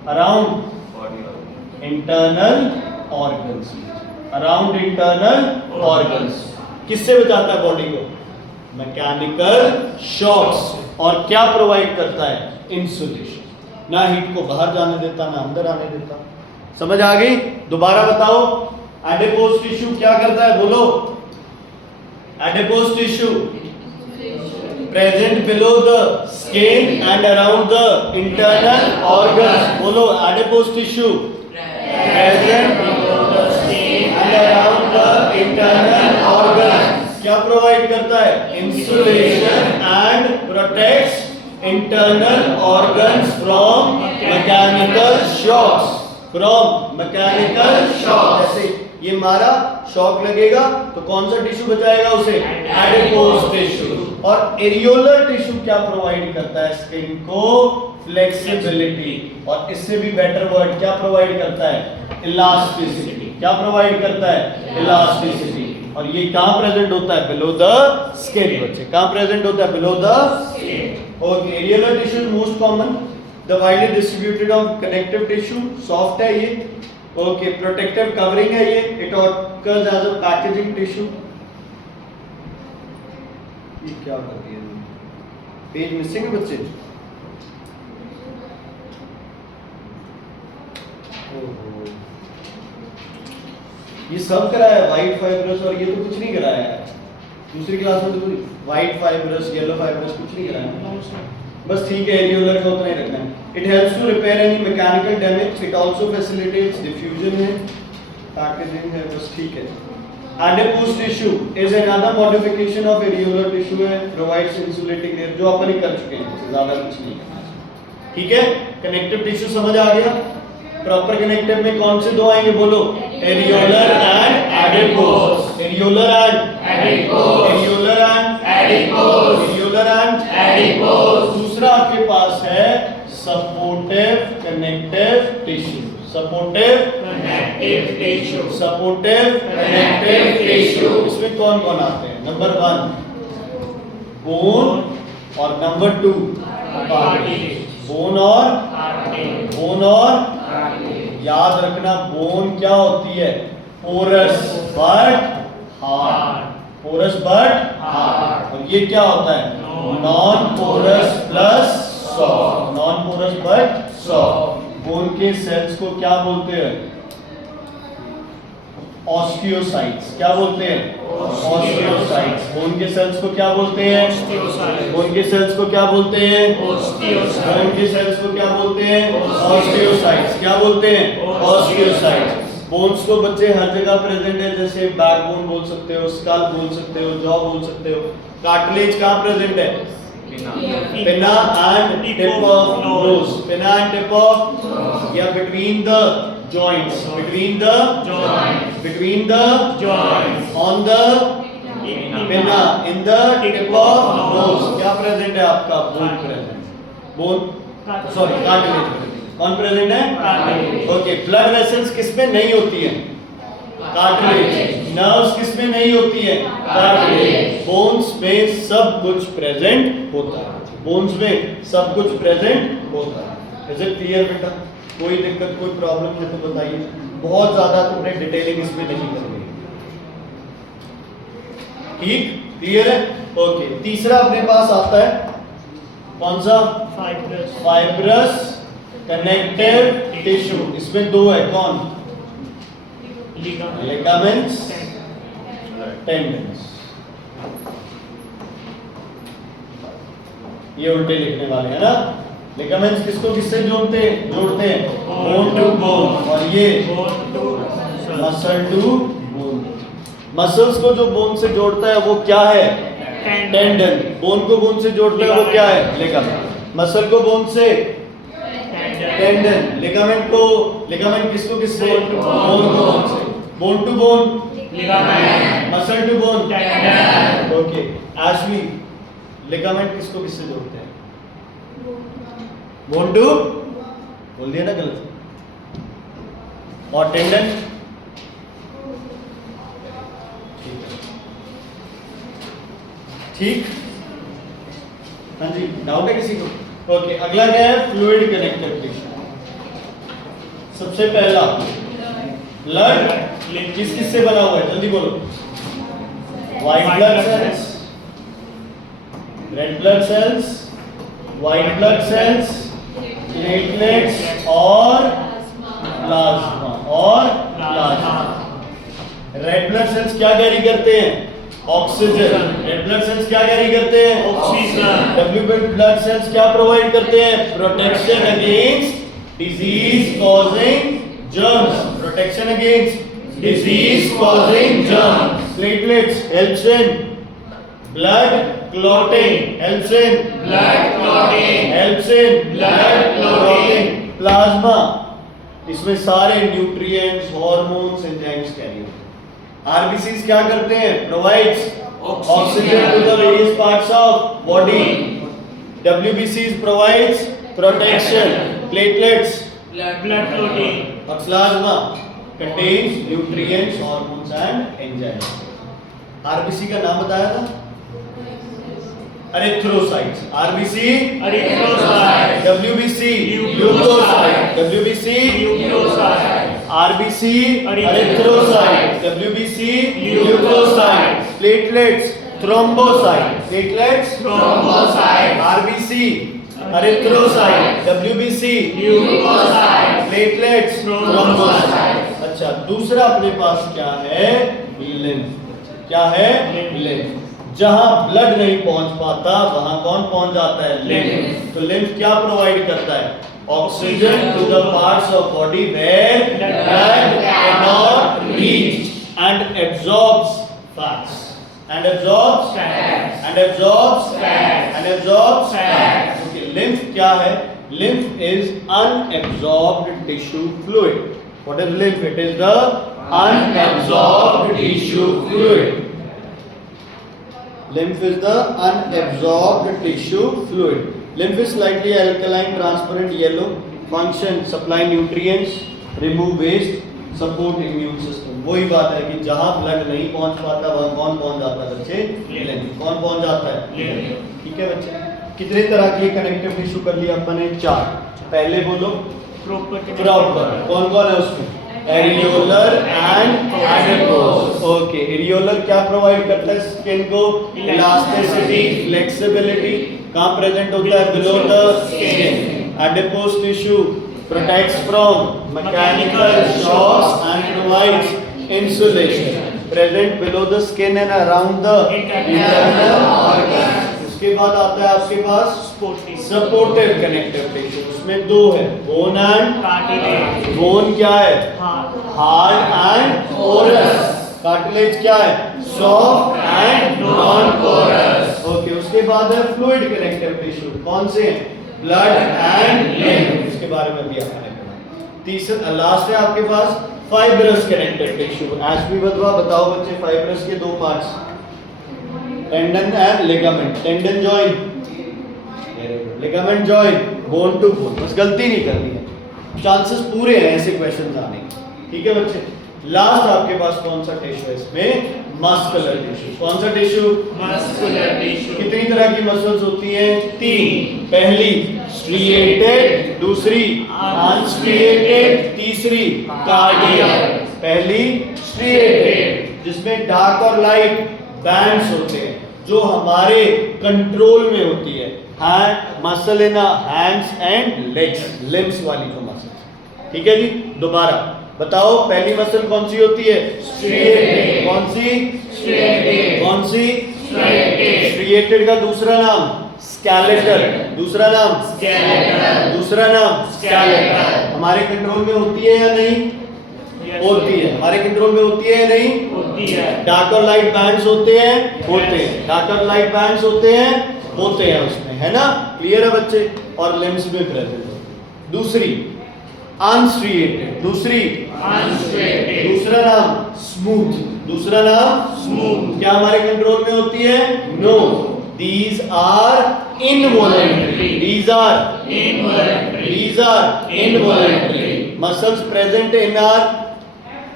around internal organs. Around internal organs. किससे बचाता है बॉडी को? Mechanical shocks. और क्या प्रोवाइड करता है? इंसुलेशन। ना हीट को बाहर जाने देता, ना अंदर आने देता। समझ आ गई? दोबारा बताओ, एडिपोज टिश्यू क्या करता है? बोलो। Adipose tissue present below the skin and around the internal organs. बोलो, adipose tissue present below the skin and around the internal organs. क्या प्रोवाइड करता है? Insulation and protects internal organs from mechanical shocks. From mechanical shocks. जैसे ये मारा, shock लगेगा तो कौन सा टिश्यू बचाएगा उसे? Adipose tissue. और एरियोलर टिश्यू क्या प्रोवाइड करता है? स्किन को फ्लेक्सिबिलिटी। और इससे भी बेटर वर्ड क्या प्रोवाइड करता है? इलास्टिसिटी। क्या प्रोवाइड करता है? इलास्टिसिटी। और ये कहां प्रेजेंट होता है? बिलो द स्किन बच्चे। कहां प्रेजेंट होता है? Below the skin. Okay, areolar tissue most common, the widely distributed of connective tissue. Soft है ये। ओके, प्रोटेक्टिव कवरिंग है ये। It occurs as a packaging tissue. ये क्या कर दिया? पेज मिसिंग है बच्चे। ये सब कराया है, वाइट फाइब्रस, और ये तो कुछ नहीं कराया है। दूसरी क्लास में तो वाइट फाइब्रस, येलो फाइब्रस कुछ नहीं कराया। बस ठीक है, एरियोलर का उतना ही रखना है। It helps to repair any mechanical damage. It also facilitates diffusion है, पैकेजिंग है, बस ठीक है। Adipose tissue is another modification of areolar tissue है, प्रोवाइड्स इंसुलेटिंग लेयर, जो अपन ही कर चुके हैं, ज्यादा कुछ नहीं करना। ठीक है, कनेक्टिव टिश्यू समझ आ गया। प्रॉपर कनेक्टिव में कौन से दो आएंगे? बोलो। Areolar and adipose. Areolar and adipose. Areolar and adipose. Areolar and adipose. दूसरा आपके पास है supportive connective tissue. Supportive connective tissue. Supportive connective tissue. इसमें कौन कौन आते हैं? नंबर 1 बोन, और नंबर 2 बोन और याद रखना, बोन क्या होती है? Porous but hard. Porous but hard. और ये क्या होता है? Non porous plus soft. Non porous but soft. Bone के सेल्स को क्या बोलते हैं? ऑस्टियोसाइट्स। क्या बोलते हैं? ऑस्टियोसाइट्स। बोन के सेल्स को क्या बोलते हैं? बोन के सेल्स को क्या बोलते हैं? बोन के सेल्स को क्या बोलते हैं? ऑस्टियोसाइट्स। क्या बोलते हैं? ऑस्टियोसाइट्स। बोन्स को बच्चे हर जगह प्रेजेंट है, जैसे बैकबोन बोल सकते हो, स्कल बोल सकते हो, जॉ बोल सकते हो। कार्टिलेज कहाँ प्रेजेंट है? पिना एंड टिप ऑफ नोज। पिना एंड टिप ऑफ या between the joints, between the joints, on the pinna, in the tip of nose. क्या प्रेजेंट है आपका? Bone present. Bone sorry cartilage. कौन प्रेजेंट है? कार्टिलेज। ओके। ब्लड वेसल्स किस में नहीं होती है? कार्टिलेज। नर्व्स किस में नहीं होती है? कार्टिलेज। बोन्स में सब कुछ प्रेजेंट होता है। बोन्स में सब कुछ प्रेजेंट होता है। इज इट क्लियर बेटा? कोई दिक्कत कोई प्रॉब्लम है तो बताइए। बहुत ज्यादा तुमने डिटेलिंग इसमें नहीं करनी। ठीक? क्लियर है? ओके। तीसरा अपने पास आता है कौन सा? Fibrous connective tissue. इसमें दो है। कौन? Ligaments, tendons. ये उल्टे लिखने वाले हैं ना। लिगामेंट्स किसको किससे जोड़ते हैं? Bone to bone. और ये मसल टू बोन। मसल्स को जो बोन से जोड़ता है वो क्या है? टेंडन। बोन को बोन से जोड़ता है वो क्या है? लिगामेंट। मसल को बोन से टेंडन। लिगामेंट किसको किससे? बोन को बोन से। Bone to bone ligament. Muscle to bone tendon. Okay. एशली, लिगामेंट किसको किससे जोड़ते हैं? बोन टू बोल दिया ना गलत। और टेंडन? ठीक। हाँ जी, डाउट है किसी को? ओके। अगला क्या है? Fluid connective tissue. सबसे पहला ब्लड किस किस से बना हुआ है? जल्दी बोलो। White blood cells, red blood cells, white blood cells, platelets और प्लाज्मा। रेड ब्लड सेल्स क्या कैरी करते हैं? ऑक्सीजन। रेड ब्लड सेल्स क्या कैरी करते हैं? ऑक्सीजन। डब्ल्यू ब्लड सेल्स क्या प्रोवाइड करते हैं? Protection against disease causing germs. Protection against disease causing germs. Platelets helps in blood clotting, helps in blood clotting, helps in blood clotting. Plasma, इसमें सारे nutrients, hormones, enzymes carry होते हैं। RBCs क्या करते हैं? Provides oxygen to the various parts of body. डब्ल्यूबीसीज provides protection. Platelets blood clotting. और plasma contains nutrients, hormones and enzymes. RBC का नाम बताया था? Erythrocytes. RBC erythrocyte. WBC leucocyte. WBC leucocyte. RBC erythrocyte. WBC leucocyte. Platelets thrombocyte. Platelets thrombocyte. RBC erythrocyte. WBC leucocyte. Platelets thrombocyte. अच्छा, दूसरा अपने पास क्या है? लिम्फ। क्या है? लिम्फ। जहां ब्लड नहीं पहुंच पाता वहां कौन पहुंच जाता है? लिम्फ। तो लिम्फ क्या प्रोवाइड करता है? Oxygen to the parts of body where blood can not reach and absorbs fats and absorbs fats and absorbs fats and absorbs fats. Okay, lymph क्या है? Lymph is unabsorbed tissue fluid. What is lymph? It is the unabsorbed tissue fluid. Lymph is the unabsorbed tissue fluid. Lymph is slightly alkaline, transparent, yellow. Function: supply nutrients, remove waste, support immune system. वही बात है कि जहाँ blood नहीं पहुँच पाता वहाँ कौन पहुँच जाता है बच्चे? लिम्फ. कौन पहुँच जाता है? ठीक है बच्चे. कितने तरह के कनेक्टिव टिश्यू कर लिया अपन ने? 4. पहले बोलो प्रॉपर. कौन कौन है उसमें? Areolar and adipose. Okay, areolar क्या प्रोवाइड करता है स्किन को? Elasticity, flexibility. कहाँ प्रेजेंट होता है? Below the skin. Adipose tissue protects from mechanical shocks and provides insulation. Present below the skin and around the internal organ. उसके बाद आता है आपके पास सपोर्टिव कनेक्टिव टिश्यू। उसमें दो है, बोन एंड कार्टिलेज। बोन क्या है? Hard hard and porous. Cartilage क्या है? Soft and non porous. Okay, उसके बाद है फ्लूइड कनेक्टिव टिश्यू। कौन से हैं? Blood and lymph. इसके बारे में भी आपने पढ़ा। तीसरा लास्ट है आपके पास फाइब्रस कनेक्टिव टिश्यू। एशबी बदवा बताओ बच्चे, फाइब्रस के दो parts, tendon and ligament. Tendon joint, ligament joint, bone to bone. बस गलती नहीं करनी है, चांसेस पूरे हैं ऐसे क्वेश्चंस आने के। ठीक है बच्चे। लास्ट आपके पास कौन सा टिश्यू है इसमें? Muscular tissue. कौन सा टिश्यू? Muscular tissue. कितनी तरह की मसल्स होती हैं? तीन। पहली स्ट्रिएटेड, दूसरी अनस्ट्रिएटेड, तीसरी कार्डियक। पहली स्ट्रिएटेड, जिसमें डार्क और लाइट बैंड्स होते हैं, जो हमारे कंट्रोल में होती है। Hand muscle in hands and legs, limbs वाली जो मसल। ठीक है जी। दोबारा बताओ, पहली मसल कौन सी होती है? स्ट्रिएटेड। कौन सी? स्ट्रिएटेड। कौन सी? स्ट्रिएटेड। स्ट्रिएटेड का दूसरा नाम स्केलेटल, दूसरा नाम स्केलेटल। दूसरा नाम स्केलेटल। हमारे कंट्रोल में होती है या नहीं? होती है। हमारे कंट्रोल में होती है या नहीं? होती है। डार्क और लाइट बैंड्स होते हैं? होते हैं। डार्क और लाइट बैंड्स होते हैं? होते हैं उसमें, है ना? क्लियर है बच्चे? और लिम्स में प्रेजेंट होते हैं। दूसरी अनस्ट्रिएटेड, दूसरी अनस्ट्रिएटेड। दूसरा नाम स्मूथ, दूसरा नाम स्मूथ। क्या हमारे कंट्रोल में होती है? No, these are involuntary, these are involuntary. these are involuntary muscles present in our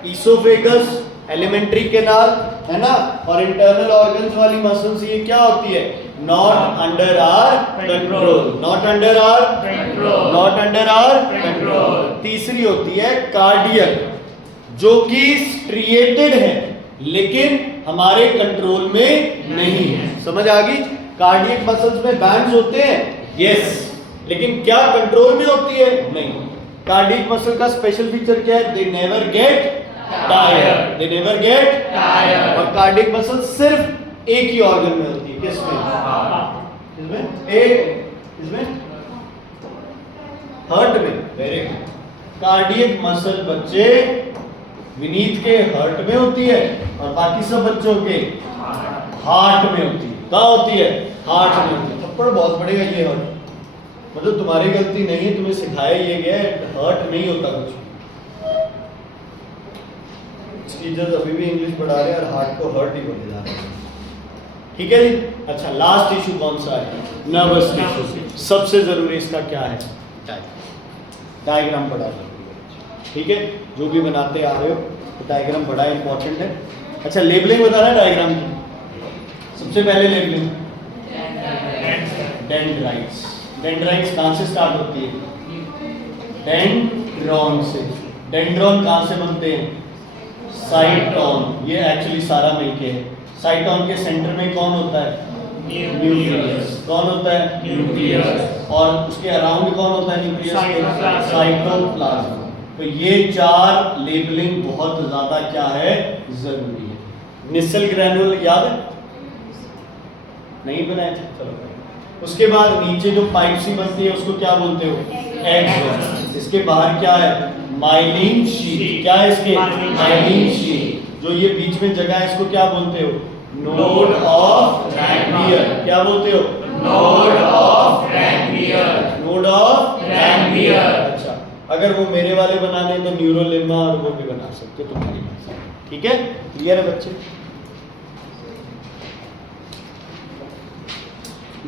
esophagus, alimentary canal, है ना? और इंटरनल ऑर्गन्स वाली मसल्स ये क्या होती है? Not under our control, not under our control. Not under our control. तीसरी होती है कार्डियक, जो कि स्ट्रिएटेड है लेकिन हमारे कंट्रोल में नहीं है। समझ आ गई? कार्डियक मसल्स में बैंड्स होते हैं, यस, लेकिन क्या कंट्रोल में होती है? नहीं। कार्डियक मसल का स्पेशल फीचर क्या है? They never get tired, they never get tired. और कार्डियक मसल सिर्फ एक ही ऑर्गन में होती है। किसमें? इसमें? इसमें हार्ट में। Very good. कार्डियक मसल बच्चे विनीत के हार्ट में होती है और बाकी सब बच्चों के हार्ट में होती है। कहाँ होती है? हार्ट में होती है। थप्पड़ बहुत पड़ेगा ये हार्ट, मतलब तुम्हारी गलती नहीं है, तुम्हें सिखाया ये गया है, हर्ट नहीं होता कुछ। टीचर्स अभी भी इंग्लिश पढ़ा रहे हैं और हार्ट को हर्ट ही बोले जा रहे हैं। ठीक है जी। अच्छा, लास्ट इशू कौन सा है? Nervous tissue. सबसे जरूरी इसका क्या है? डायग्राम पढ़ा जरूरी है। ठीक है, जो भी बनाते आ रहे हो तो डायग्राम बड़ा इंपॉर्टेंट है। अच्छा, लेबलिंग बताना है डायग्राम की। सबसे पहले लेबलिंग, डेंड्राइट्स। डेंड्राइट्स कहाँ से स्टार्ट होती है? डेंड्रॉन से। डेंड्रॉन कहाँ से बनते हैं? साइटोन। ये एक्चुअली सारा मिलके है। साइटोन के सेंटर में कौन होता है? न्यूक्लियस। कौन होता है? न्यूक्लियस। और उसके अराउंड कौन होता है न्यूक्लियस के? साइटोप्लाज्म। साइटोप्लाज्म। तो ये चार लेबलिंग बहुत ज्यादा क्या है? जरूरी है। निसल ग्रैन्युल याद है? नहीं बनाए थे? चलो। उसके बाद नीचे जो पाइप सी बनती है उसको क्या बोलते हो? एक्सॉन। इसके बाहर क्या है? Myelin sheath. क्या है इसके? Myelin sheath. जो ये बीच में जगह है इसको क्या बोलते हो? Node of Ranvier. क्या बोलते हो? Node of Ranvier. Node of Ranvier. अच्छा, अगर वो मेरे वाले बनाने तो न्यूरोलेमा और वो भी बना सकते तुम्हारी भाषा। ठीक है? क्लियर है बच्चे?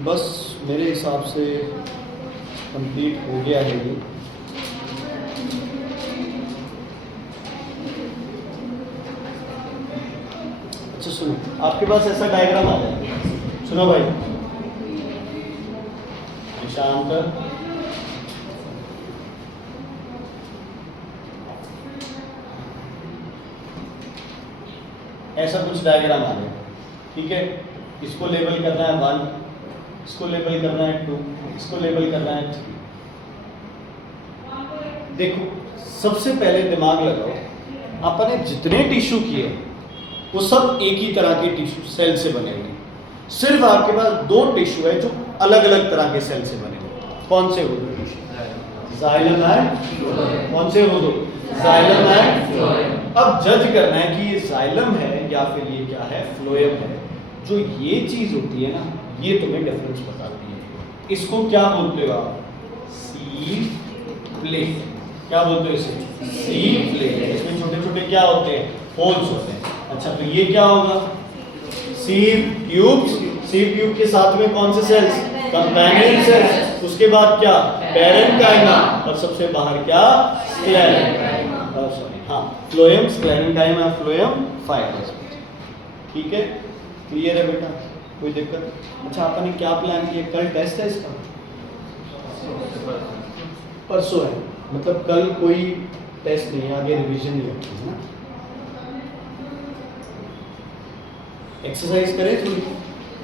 बस मेरे हिसाब से कंप्लीट हो गया है ये। अच्छा सुनो, आपके पास ऐसा डायग्राम आ जाए। सुनो भाई, शांत। ऐसा कुछ डायग्राम आ गया, ठीक है। इसको लेबल करना है 1, इसको लेबल करना है 2, इसको लेबल करना है 3। देखो सबसे पहले दिमाग लगाओ, आपने जितने टिश्यू किए वो सब एक ही तरह के टिश्यू सेल से बने हुए, सिर्फ आपके पास 2 टिश्यू है जो अलग अलग तरह के सेल से बने हुए। कौन से हो 2 टिश्यू? जाइलम एंड कौन से हो 2? Xylem and. अब जज करना है कि ये जाइलम है या फिर ये क्या है, फ्लोएम है। जो ये चीज होती है ना, ये तुम्हें डिफरेंस बताती है। इसको क्या बोलते हो आप? Seed plate. क्या बोलते हो इसे? Seed plate. इसमें छोटे छोटे क्या होते हैं? होल्स होते हैं। अच्छा, तो ये क्या होगा? Seed tubes. सीड ट्यूब के साथ में कौन से सेल्स? Companion cells. उसके बाद क्या? पैरेन्काइमा। और सबसे बाहर क्या? स्क्लेरेन्काइमा। सॉरी, हाँ, फ्लोएम, स्क्लेरेन्काइमा, फ्लोएम, फाइब्रस। ठीक है, क्लियर है बेटा? कोई दिक्कत? अच्छा, आपने क्या प्लान किया? कल टेस्ट है इसका? परसों है, मतलब कल कोई टेस्ट नहीं है, आगे रिवीजन नहीं होती है ना। एक्सरसाइज करें थोड़ी,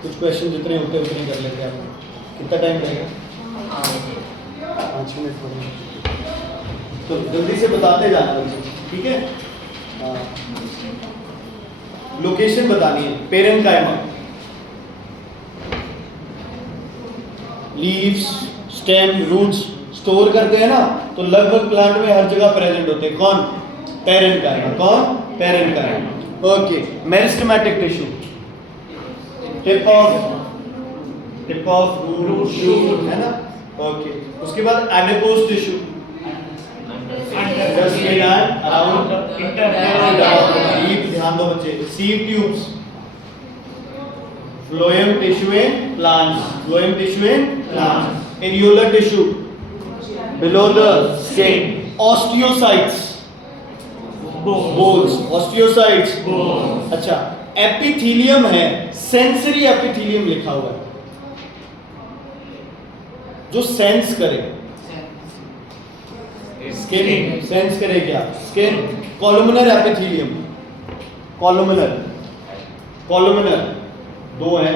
कुछ क्वेश्चन जितने होते हैं उतने कर लेते हैं आप। कितना टाइम लगेगा? 5 मिनट होंगे, तो जल्दी से बताते जाना बच्चे, ठीक है। लोकेशन बतानी है। Parenchyma, leaves, stem, roots store करते हैं ना, तो लगभग प्लांट में हर जगह प्रेजेंट होते हैं। कौन? पैरेन्काइमा। कौन? Parenchyma. Okay, meristematic tissue, tip of root shoot, है ना। ओके, उसके बाद एडिपोज टिश्यू, अराउंड डीप, ध्यान दो बच्चे। Seed tubes, phloem tissue in plants, phloem tissue in plants. Areolar tissue below the skin. Osteocytes, bones, osteocytes. अच्छा, epithelium है, sensory epithelium लिखा हुआ है, जो सेंस करे। स्किन सेंस करे क्या? स्किन। कॉलुमिनर एपिथेलियम, कॉलुमिनर 2 हैं,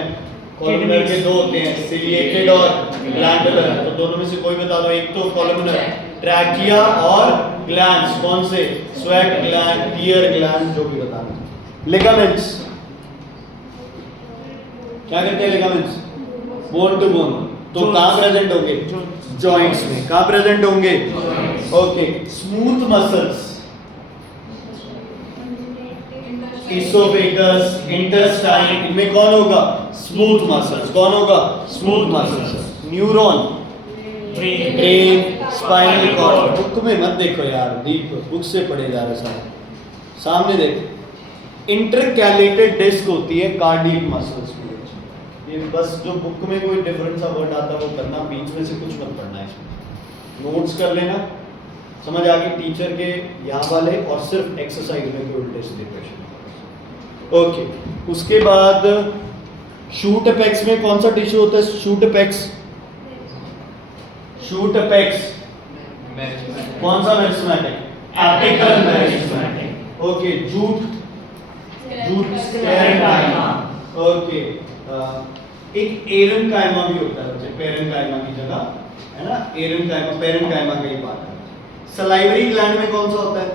कॉलुमिनर के 2 होते हैं, सिलिएटेड और ग्लैंडुलर। तो दोनों में से कोई बता दो। एक तो कॉलुमिनर, ट्रैकिया और ग्लैंड्स, कौन से? स्वेट ग्लैंड, टीयर ग्लैंड, जो भी बताना। लिगामेंट्स, क्या करते हैं लिगामेंट्स? Bone to bone. तो कहां प्रेजेंट होंगे? जॉइंट्स में। कहां प्रेजेंट होंगे? Okay, smooth muscles, oesophagus, intestine, इनमें कौन होगा? Smooth muscles. कौन होगा? Smooth muscles. Neuron, brain, spinal cord. Book में मत देखो यार, दीप बुक से पढ़े जा रहे सारे, सामने देखो। इंटरकैलेटेड डिस्क होती है कार्डियक मसल्स में। ये बस जो बुक में कोई डिफरेंट सा वर्ड आता है वो करना, बीच में से कुछ मत पढ़ना है इसमें। नोट्स कर लेना, समझ आ गई टीचर के यहाँ वाले, और सिर्फ एक्सरसाइज में कोई उल्टे सीधे क्वेश्चन। ओके, उसके बाद शूट अपेक्स में कौन सा टिश्यू होता है? शूट अपेक्स, शूट अपेक्स कौन सा? Meristematic, apical meristematic. Okay, jute, jute parenchyma. Okay, एक एरेन्काइमा भी होता है बच्चे, पैरेन्काइमा की जगह, है ना। एरेन्काइमा, पैरेन्काइमा का ही पार्ट है। सलाइवरी ग्लैंड में कौन सा होता है?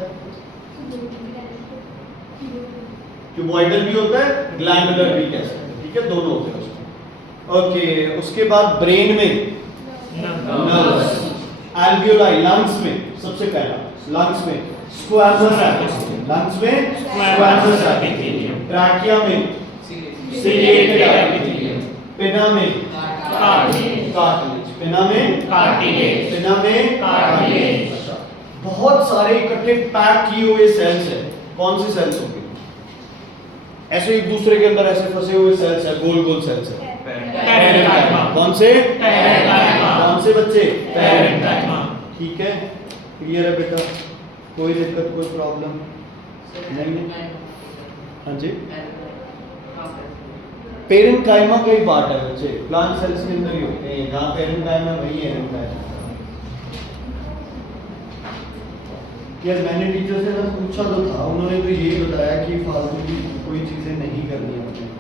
क्यूबॉइडल भी होता है, ग्लैंडुलर भी कह सकते हैं, ठीक है, दोनों होते हैं उसमें। ओके, उसके बाद ब्रेन में नर्व्स, एल्वियोलाई, लंग्स में सबसे पहला, लंग्स में स्क्वैमस एपिथेलियम, लंग्स में स्क्वैमस एपिथेलियम। ट्रैकिया में सिलिएटेड एपिथेलियम। पिना में कार्टिलेज, पिना में कार्टिलेज, पिना में कार्टिलेज। बहुत सारे इकट्ठे पैक किए हुए सेल्स हैं। कौन से सेल्स होंगे? ऐसे एक दूसरे के अंदर ऐसे फंसे हुए सेल्स हैं, गोल गोल सेल्स हैं। पैरेन्काइमा। कौन से? पैरेन्काइमा। कौन से बच्चे? पैरेन्काइमा। ठीक है, क्लियर है बेटा? कोई दिक्कत, कोई प्रॉब्लम नहीं? हाँ जी, पैरेन्काइमा का ही पार्ट है बच्चे, प्लांट सेल्स के अंदर ही होते हैं। जहाँ पैरेन्काइमा वही है एरेन्काइमा। यार मैंने टीचर से ना पूछा तो था, उन्होंने तो यही बताया कि फालतू की कोई चीज़ें नहीं करनी अपने